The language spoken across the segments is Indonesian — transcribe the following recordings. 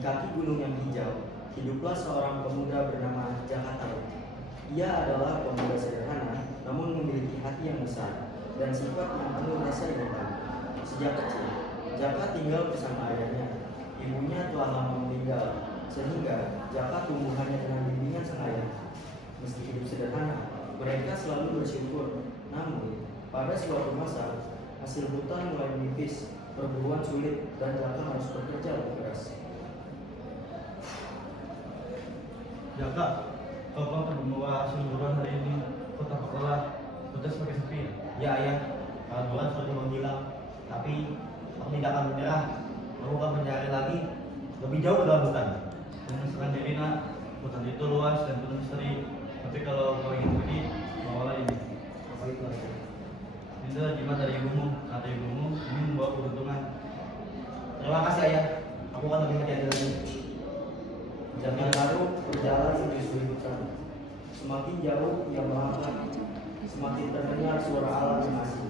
Di kaki gunung yang hijau, hiduplah seorang pemuda bernama Jaka Tarub. Ia adalah pemuda sederhana, namun memiliki hati yang besar dan sifat yang penuh rasa ingin tahu. Sejak kecil, Jaka tinggal bersama ayahnya. Ibunya telah lama meninggal, sehingga Jaka tumbuh hanya dengan bimbingan sang ayah. Meski hidup sederhana, mereka selalu bersyukur. Namun, pada suatu masa, hasil hutan mulai menipis, perburuan sulit, dan Jaka harus bekerja lebih keras. Jaka, kau kan membawa hasil buruan hari ini. Kau tampak lelah, hutan semakin sepi. Ya ayah, kalau bulan seperti menghilang, tapi aku tidak akan menyerah. Aku akan mencari lagi lebih jauh ke dalam hutan. Jangan serang diri nak, hutan itu luas dan penuh misteri. Tapi kalau kau ingin pergi, bawalah ini. Apa itu ayah? Ini adalah jimat dari ibumu. Kata ibumu, ini membawa keberuntungan. Terima kasih ayah, aku akan lebih hati-hati lagi. Jaka Tarub berjalan menyusuri hutan. Semakin jauh ia melangkah, semakin terdengar suara alam yang asing.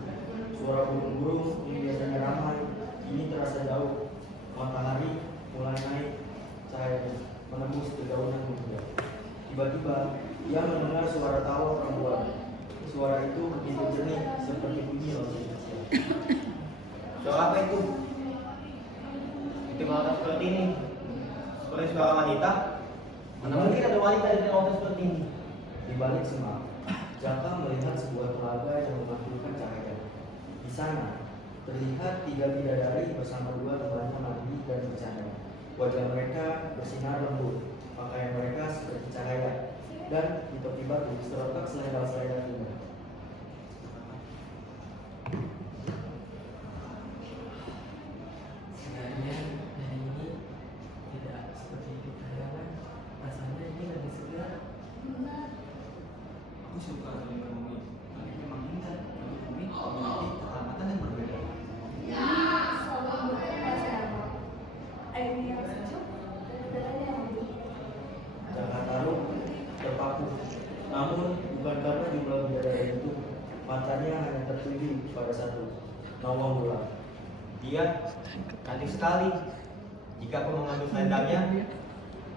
Suara burung-burung yang biasanya ramai, kini terasa jauh. Matahari mulai naik, cahayanya menembus dedaunan muda. Tiba-tiba, ia mendengar suara tawa perempuan. Suara itu begitu jernih, seperti bunyi lonceng kecil. Suara apa itu? Itu kalau seperti ini, seperti suara wanita. Mana mungkin ada wanita di tengah seperti ini? Di balik semak, Jaka melihat sebuah telaga yang memantulkan cahaya. Di sana, terlihat 3 bidadari bersama 2 temannya mandi dan bercanda. Wajah mereka bersinar lembut, pakaian mereka seperti cahaya, dan di tepi batu terletak selendang-selendang indah. Sebenarnya hari ini tidak seperti hidup hayalan. Rasanya ini lebih segar. Aku suka dengan bumi. Tapi memang indah, tapi bumi memiliki keselamatan yang berbeda. Jaka Tarub terpaku, namun bukan karena jumlah bidadari itu. Matanya hanya tertuju pada satu, Nawang Wulan. Dia cantik sekali. Jika aku mengambil selendangnya,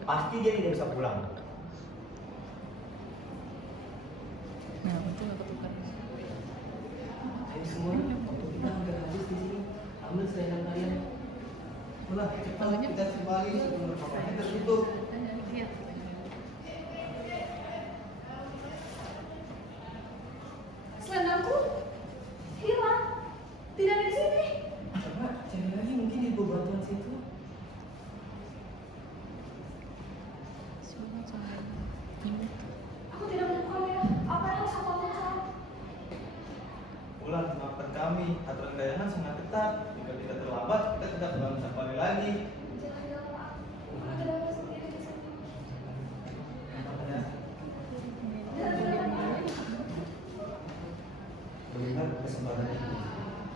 pasti dia tidak bisa pulang. Nah, itu nggak ketukar. Ayo semua, waktu kita udah habis di sini. Ambil selendang kalian. Ulah, cepat kita kembali sebelum papanya tertutup. Lihat. Selendangku hilang, tidak ada di sini. Coba cari lagi mungkin di bebatuan situ. Aku tidak menemukannya. Apa yang harus aku lakukan? Ulah, maafkan kami. Aturan kayangan sangat ketat. Jika kita terlambat, kita tidak akan bisa kembali lagi. Jangan aku tidak bisa sendiri di sini. Melihat kesempatan itu,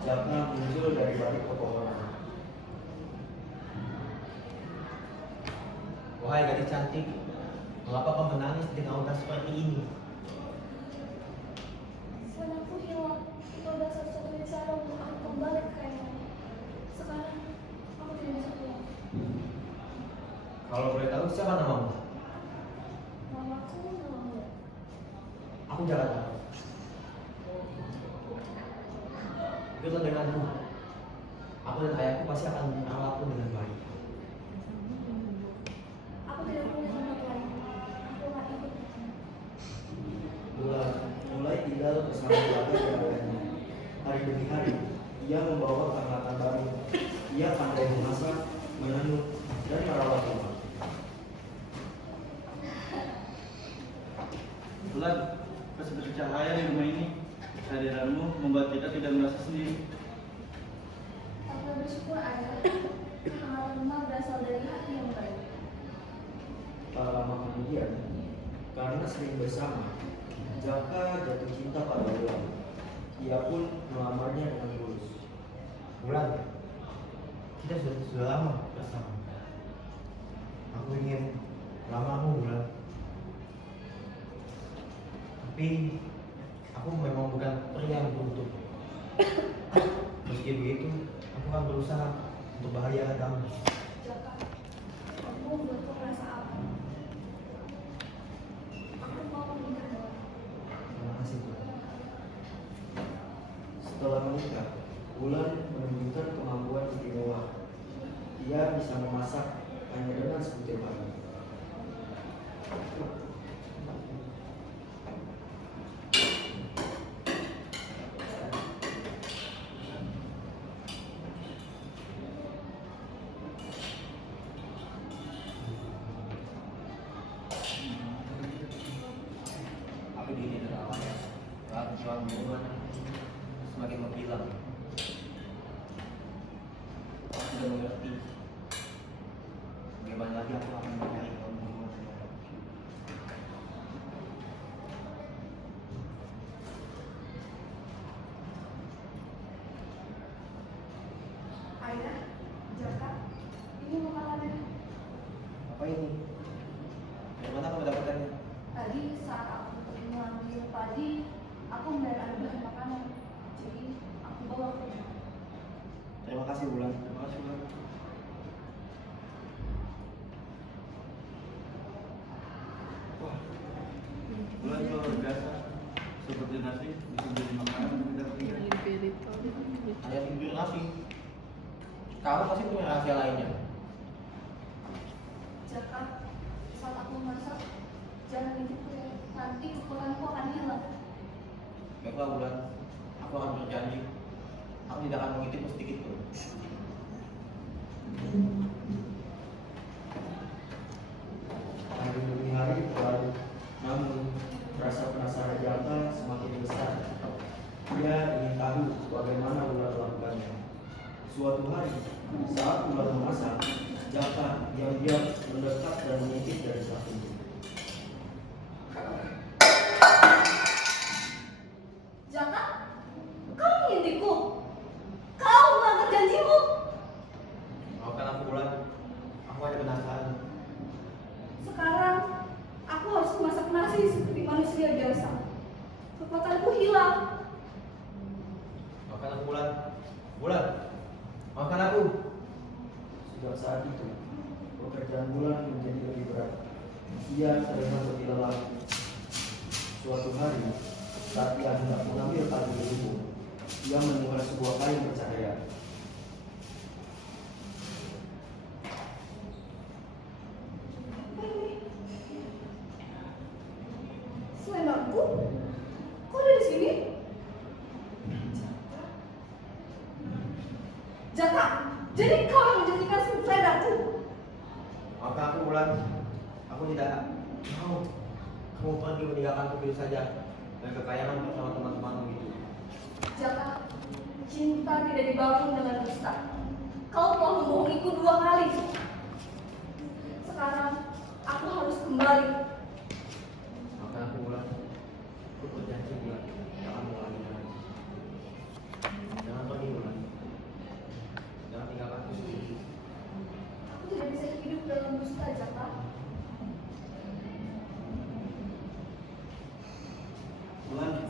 Jaka muncul dari balik pepohonan. Wahai gadis cantik, mengapa kau menangis dengan aura seperti ini? Selendangku hilang. Itu adalah satu-satunya cara untuk aku kembali ke kayangan. Sekarang aku tidak bisa pulang. Kalau boleh tahu siapa namamu? Namaku Nawangula. Aku Jakarta. Ikutlah denganku. Aku dan ayahku pasti akan merawatmu dengan baik. Aku tidak punya tempat lain. Aku akan ikut. Wulan mulai tinggal bersama keluarga dan ayahnya. Hari demi hari, ia membawa peralatan baru. Ia pandai memasak, menenun, dan merawat rumah. Bulan, kau seperti cahaya di rumah ini. Kehadiranmu membuat kita tidak merasa sendiri. Aku bersyukur ayah. Hangat rumah berasal dari hati yang baik. Tak lama kemudian, karena sering bersama, Jaka jatuh cinta pada Wulan. Ia pun melamarnya dengan tulus. Bulan, kita sudah lama bersama. Aku ingin lamamu, Bulan. Tapi aku memang bukan pria yang beruntung. Meski begitu, aku akan berusaha untuk bahagiakan kamu. Jaka, Ia bisa memasak hanya dengan sebutir madu. Aku di ini awal ya. Soal hubungan semakin menghilang. Aku sudah mengerti. Bagaimana lagi aku akan mencari hubungan dengan orang. Ayah, Jaka, ini makanannya. Apa ini? Dari mana kamu mendapatkannya? Tadi saat aku pergi mengambil padi, aku melihat ada bahan makanan. Jadi aku bawa ke rumah. Terima kasih Bulan. Terima kasih Bulan. Wah, Bulan luar biasa. Seperti nasi bisa menjadi makanan tidak punya. Ada tidur nasi. Kamu pasti punya rahasia lainnya. Jaka, saat aku masak, jangan itu ya. Nanti ukuranku akan hilang. Baiklah Bulan, aku akan berjanji. Aku tidak akan mengintipmu sedikit pun. Hari demi hari berlalu, namun rasa penasaran Jaka semakin besar. Ia ingin tahu bagaimana ular melakukannya. Suatu hari, saat ular memasak, Jaka diam-diam mendekat dan mengintip dari sebelah pintu. Jaka, kau mengintipku. Kau melanggar janjimu. Maafkan aku Bulan, aku hanya penasaran. Sekarang aku harus memasak nasi seperti manusia biasa. Kekuatanku hilang. Maafkan aku Bulan. Bulan, maafkan aku. Sejak saat itu, pekerjaan Bulan menjadi lebih berat. Ia terlihat lebih lelah. Suatu hari, saat ia hendak mengambil padi di lumbung, ia menemukan sebuah kain bercahaya. Selendangku? Kok ada di sini? Jaka, jadi kau yang menjadikan selendangku? Maafkan aku Bulan, aku tidak mau kamu pergi meninggalkanku begitu saja dan kekayaan bersama teman-temanmu itu. Jaka, cinta tidak dibangun dengan dusta. Kau telah membohongiku 2 kali. Sekarang aku harus kembali. Maafkan aku Bulan, aku berjanji Bulan tidak akan mengulanginya lagi. Jangan pergi Bulan, jangan tinggalkanku sendiri. Aku tidak bisa hidup dalam dusta, Jaka. Bulan,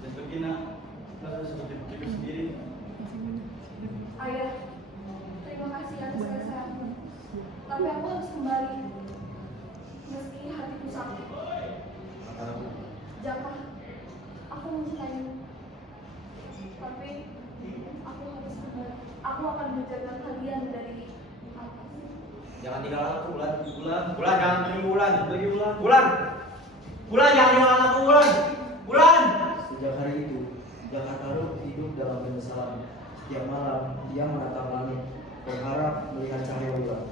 dan begina, kita seperti pikir sendiri. Ayah, terima kasih atas kasih sayangmu. Tapi aku harus kembali. Meski hatiku sakit. Maafkan aku. Jaka, aku mencintaimu. Tapi aku harus kembali. Aku akan menjaga kalian dari atas. Jangan tinggalkan aku Bulan. Bulan, Bulan jangan pergi Bulan. pergi Bulan. Bulan, Bulan jangan tinggalkan aku Bulan. Bulan. Sejak hari itu, Jaka Taruk hidup dalam penyesalan. Setiap malam, ia menatap langit, berharap melihat cahaya bulan.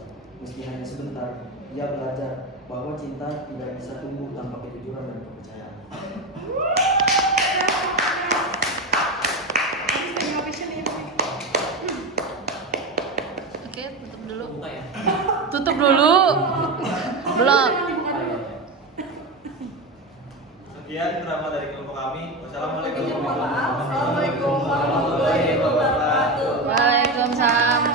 Meski hanya sebentar, ia belajar bahwa cinta tidak bisa tumbuh tanpa kejujuran dan kepercayaan. Oke, tutup dulu. Buka ya. Tutup dulu. Belum. Sekian drama dari kelompok kami. Wassalamualaikum Assalamualaikum warahmatullahi wabarakatuh. Waalaikumsalam